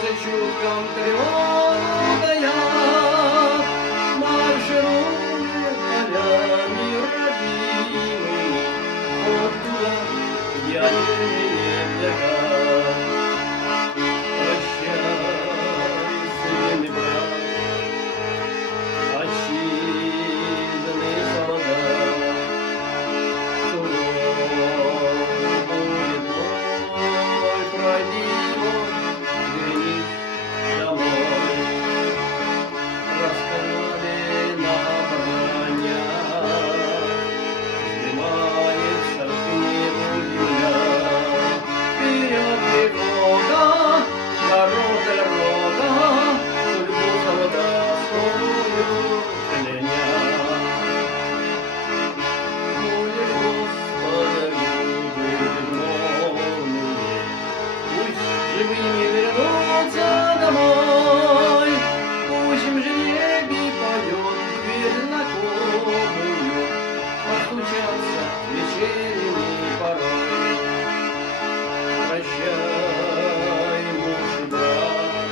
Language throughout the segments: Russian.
сердце чутком тронутая, марширует полями родимыми, вот туда, где нет века. Прощай, сын и брат, отчизны солдат, суровый будет бой, пройди он, вернись домой. Раскалена броня, вздымается к небу земля. Вперед тревога, ворота рота, судьбу солдатскую кляня. Молишь Господа любы безмолвные, пусть живыми вернутся домой, пусть им жребий поет дверь знакомую, постучатся вечерней порой. Прощай, муж и брат,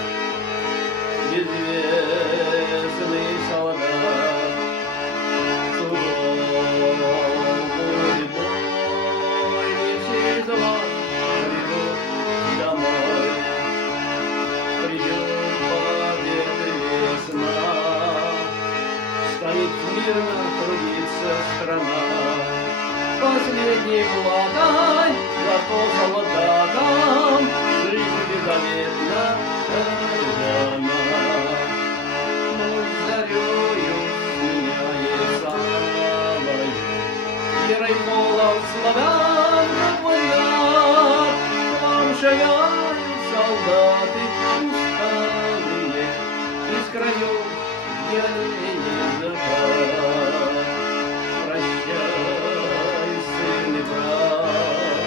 известный солдат, суровый бой, не все из вас придут домой. Придет победы весна, станет мирно трудиться страна. Последний платай, зато солдатам жизнь беззаветна дана. Ночь зарею сменяется алой, верой полон славян вода. К вам шагают солдаты усталые из краев, где нет закат. Прощай, сын и брат,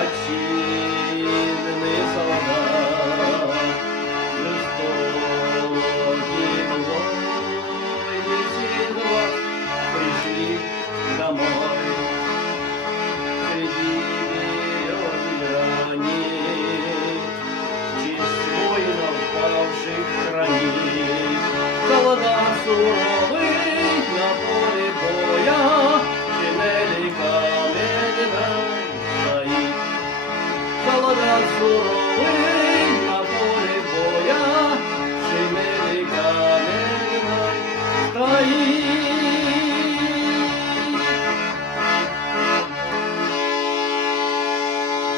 отчизны солдат, жестокий злой, не все из вас пришли домой. Среди берез граней честь воинов павших хранит. Солдат суровый на поле боя, шинели каменной стоит. Солдат суровый